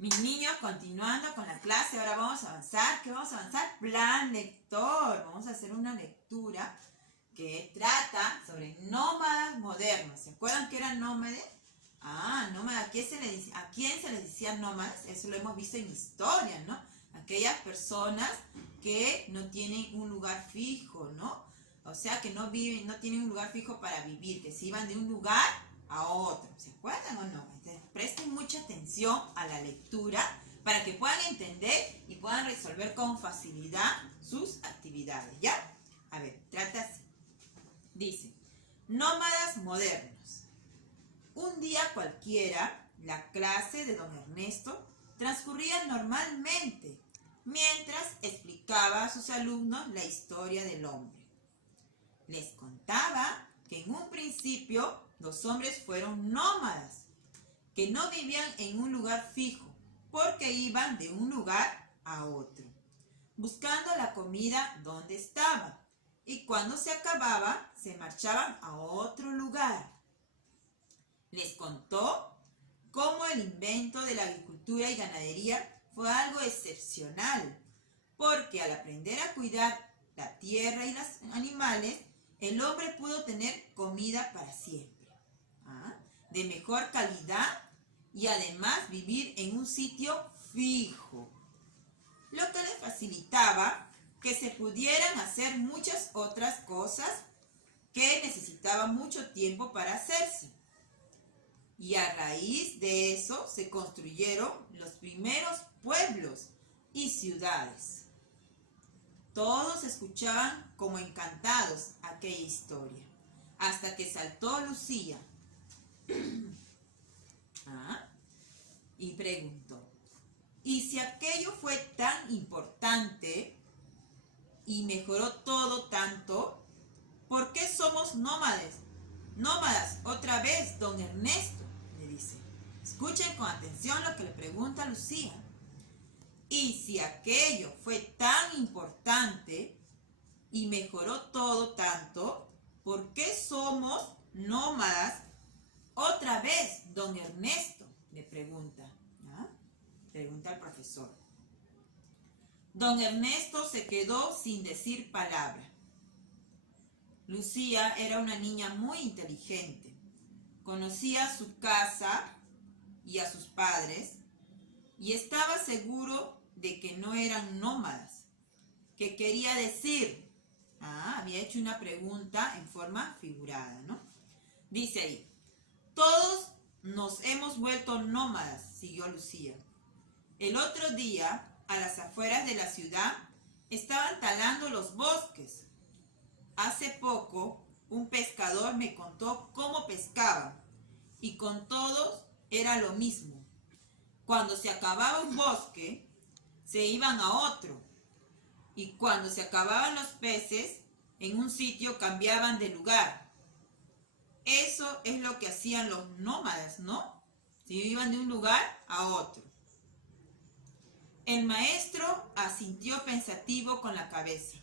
Mis niños, continuando con la clase, ahora vamos a avanzar. ¿Qué vamos a avanzar? Plan lector. Vamos a hacer una lectura que trata sobre nómadas modernos. ¿Se acuerdan que eran nómades? Nómadas. ¿A quién se les decía nómadas? Eso lo hemos visto en historia, ¿no? Aquellas personas que no tienen un lugar fijo, ¿no? O sea, que no tienen un lugar fijo para vivir, que se iban de un lugar a otro. ¿Se acuerdan o no? Entonces, presten mucha atención a la lectura para que puedan entender y puedan resolver con facilidad sus actividades, ¿ya? A ver, trata así. Dice, nómadas modernos. Un día cualquiera, la clase de don Ernesto transcurría normalmente, mientras explicaba a sus alumnos la historia del hombre. Les contaba que en un principio los hombres fueron nómadas, que no vivían en un lugar fijo, porque iban de un lugar a otro, buscando la comida donde estaba, y cuando se acababa, se marchaban a otro lugar. Les contó cómo el invento de la agricultura y ganadería fue algo excepcional, porque al aprender a cuidar la tierra y los animales, el hombre pudo tener comida para siempre, de mejor calidad y además vivir en un sitio fijo, lo que le facilitaba que se pudieran hacer muchas otras cosas que necesitaban mucho tiempo para hacerse. Y a raíz de eso se construyeron los primeros pueblos y ciudades. Todos escuchaban como encantados aquella historia, hasta que saltó Lucía y preguntó, ¿y si aquello fue tan importante y mejoró todo tanto, por qué somos nómades? Nómadas, otra vez, don Ernesto, le dice. Escuchen con atención lo que le pregunta Lucía. Y si aquello fue tan importante y mejoró todo tanto, ¿por qué somos nómadas? Otra vez, don Ernesto, le pregunta. Pregunta al profesor. Don Ernesto se quedó sin decir palabra. Lucía era una niña muy inteligente. Conocía su casa y a sus padres y estaba seguro de que no eran nómadas. ¿Qué quería decir? Había hecho una pregunta en forma figurada, ¿no? Dice ahí, todos nos hemos vuelto nómadas, siguió Lucía. El otro día, a las afueras de la ciudad, estaban talando los bosques. Hace poco, un pescador me contó cómo pescaban, y con todos era lo mismo. Cuando se acababa un bosque, se iban a otro, y cuando se acababan los peces, en un sitio cambiaban de lugar. Eso es lo que hacían los nómadas, ¿no? Se iban de un lugar a otro. El maestro asintió pensativo con la cabeza.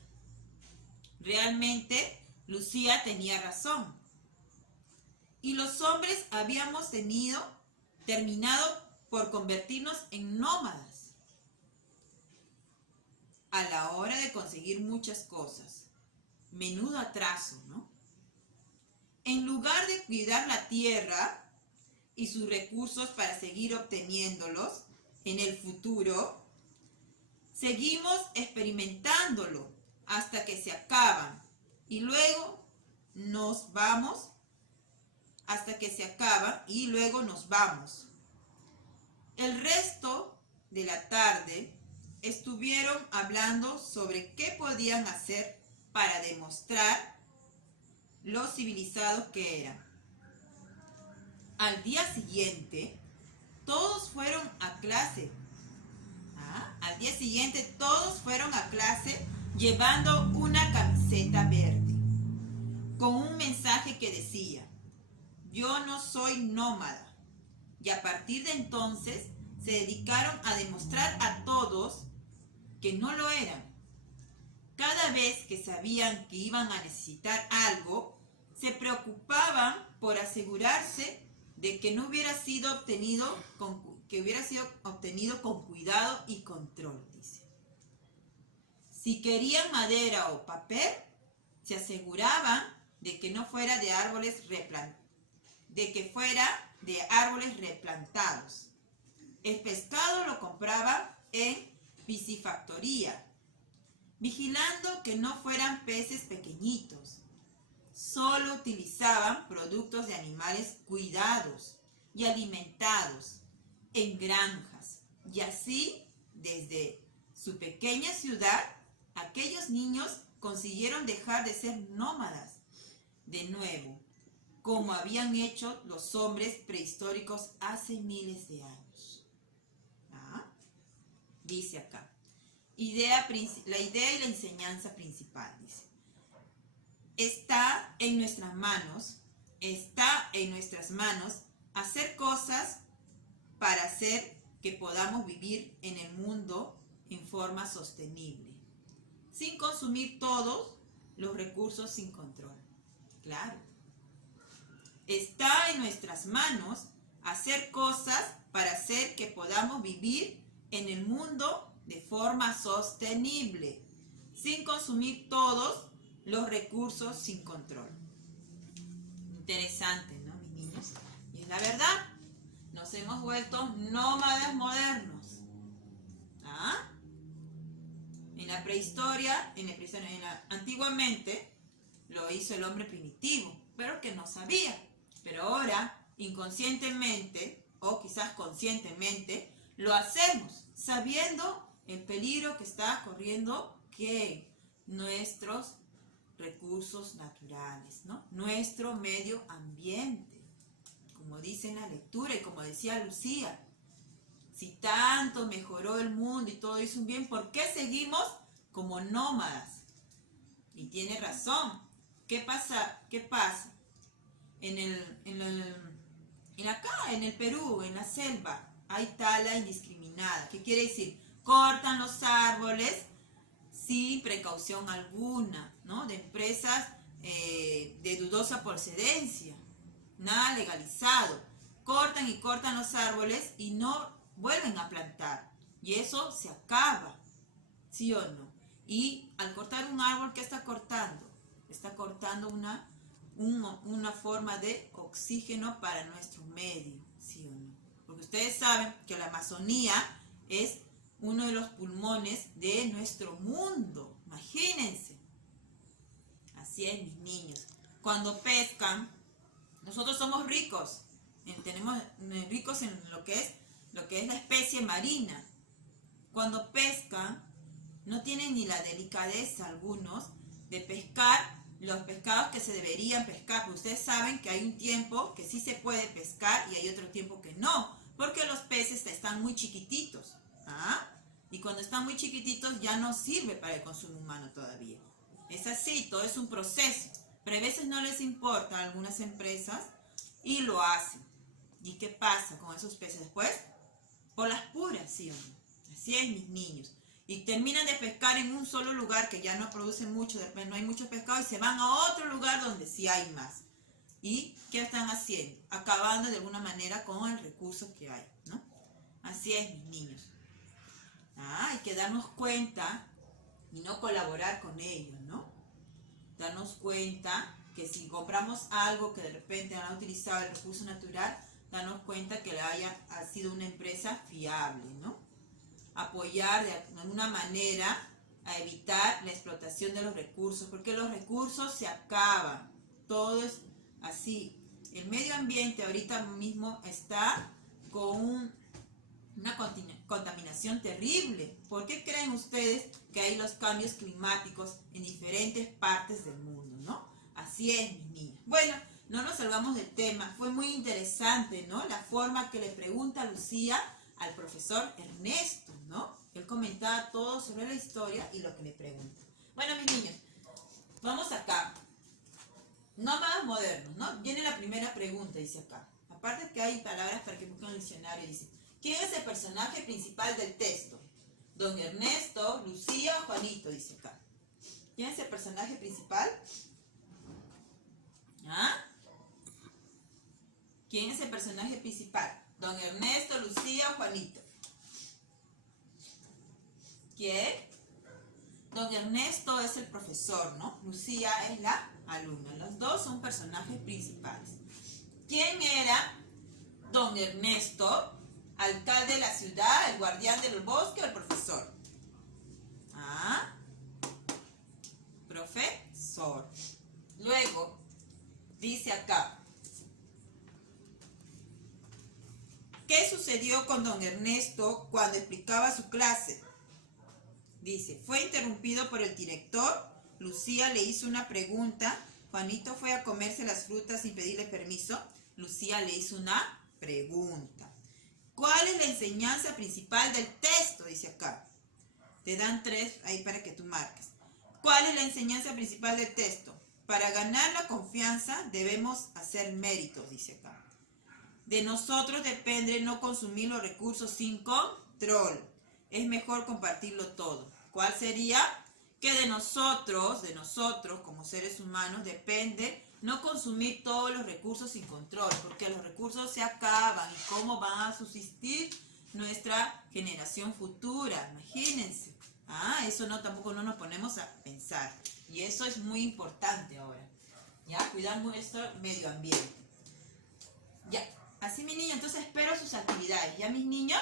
Realmente, Lucía tenía razón. Y los hombres habíamos terminado por convertirnos en nómadas a la hora de conseguir muchas cosas. Menudo atraso, ¿no? En lugar de cuidar la tierra y sus recursos para seguir obteniéndolos en el futuro, seguimos experimentándolo hasta que se acaban y luego nos vamos El resto de la tarde estuvieron hablando sobre qué podían hacer para demostrar lo civilizados que eran. Al día siguiente, todos fueron a clase. Llevando una camiseta verde con un mensaje que decía, yo no soy nómada. Y a partir de entonces se dedicaron a demostrar a todos que no lo eran. Cada vez que sabían que iban a necesitar algo, se preocupaban por asegurarse de que no hubiera sido obtenido que hubiera sido obtenido con cuidado y control, dice. Si querían madera o papel, se aseguraban de que no fuera de árboles replantados. El pescado lo compraban en piscifactoría, vigilando que no fueran peces pequeñitos. Solo utilizaban productos de animales cuidados y alimentados en granjas. Y así, desde su pequeña ciudad, aquellos niños consiguieron dejar de ser nómadas de nuevo, como habían hecho los hombres prehistóricos hace miles de años. Dice acá, la idea y la enseñanza principal, dice. Está en nuestras manos hacer cosas para hacer que podamos vivir en el mundo en forma sostenible, sin consumir todos los recursos sin control. Claro. Está en nuestras manos hacer cosas para hacer que podamos vivir en el mundo de forma sostenible, sin consumir todos los recursos sin control. Interesante, ¿no, mis niños? Y es la verdad, nos hemos vuelto nómadas modernos. En la prehistoria, antiguamente lo hizo el hombre primitivo, pero que no sabía. Pero ahora, inconscientemente, o quizás conscientemente, lo hacemos, sabiendo el peligro que está corriendo que nuestros recursos naturales, ¿no? Nuestro medio ambiente, como dice en la lectura y como decía Lucía. Si tanto mejoró el mundo y todo hizo un bien, ¿por qué seguimos como nómadas? Y tiene razón. ¿Qué pasa? En el Perú, en la selva, hay tala indiscriminada. ¿Qué quiere decir? Cortan los árboles sin precaución alguna, ¿no? De empresas de dudosa procedencia, nada legalizado. Cortan y cortan los árboles y no vuelven a plantar. Y eso se acaba, ¿sí o no? Y al cortar un árbol, ¿qué está cortando? Está cortando una forma de oxígeno para nuestro medio, ¿sí o no? Porque ustedes saben que la Amazonía es uno de los pulmones de nuestro mundo. Imagínense. Así es, mis niños. Cuando pescan, nosotros somos ricos. Tenemos ricos en lo que es la especie marina. Cuando pescan, no tienen ni la delicadeza algunos de pescar los pescados que se deberían pescar. Porque ustedes saben que hay un tiempo que sí se puede pescar y hay otro tiempo que no. Porque los peces están muy chiquititos. Y cuando están muy chiquititos ya no sirve para el consumo humano todavía. Es así, todo es un proceso. Pero a veces no les importa a algunas empresas y lo hacen. ¿Y qué pasa con esos peces después? Por las puras, ¿sí o no? Así es, mis niños. Y terminan de pescar en un solo lugar que ya no produce mucho, después no hay mucho pescado y se van a otro lugar donde sí hay más. ¿Y qué están haciendo? Acabando de alguna manera con el recurso que hay, ¿no? Así es, mis niños. Hay que darnos cuenta y no colaborar con ellos, ¿no? Darnos cuenta que si compramos algo que de repente han utilizado el recurso natural, darnos cuenta que ha sido una empresa fiable, ¿no? Apoyar de alguna manera a evitar la explotación de los recursos, porque los recursos se acaban. Todo es así. El medio ambiente ahorita mismo está con una contaminación terrible. ¿Por qué creen ustedes que hay los cambios climáticos en diferentes partes del mundo, no? Así es, mis niños. Bueno, no nos salgamos del tema. Fue muy interesante, ¿no? La forma que le pregunta Lucía al profesor Ernesto, ¿no? Él comentaba todo sobre la historia y lo que le pregunta. Bueno, mis niños, vamos acá. Nómadas modernos, ¿no? Viene la primera pregunta, dice acá. Aparte que hay palabras para que busquen el diccionario, dice: ¿quién es el personaje principal del texto? Don Ernesto, Lucía o Juanito, dice acá. ¿Quién es el personaje principal? ¿Quién es el personaje principal? Don Ernesto, Lucía, Juanito. ¿Quién? Don Ernesto es el profesor, ¿no? Lucía es la alumna. Los dos son personajes principales. ¿Quién era Don Ernesto? Alcalde de la ciudad, el guardián del bosque o el profesor. Ah, profesor. Luego, dice acá, ¿qué sucedió con Don Ernesto cuando explicaba su clase? Dice, fue interrumpido por el director, Lucía le hizo una pregunta, Juanito fue a comerse las frutas sin pedirle permiso, Lucía le hizo una pregunta. ¿Cuál es la enseñanza principal del texto? Dice acá. Te dan 3 ahí para que tú marques. ¿Cuál es la enseñanza principal del texto? Para ganar la confianza debemos hacer méritos, dice acá. De nosotros depende no consumir los recursos sin control. Es mejor compartirlo todo. ¿Cuál sería? Que de nosotros como seres humanos, depende no consumir todos los recursos sin control, porque los recursos se acaban y cómo va a subsistir nuestra generación futura, imagínense. Eso tampoco no nos ponemos a pensar. Y eso es muy importante ahora. Ya, cuidar nuestro medio ambiente. Ya, así mi niña, entonces espero sus actividades. ¿Ya mis niños?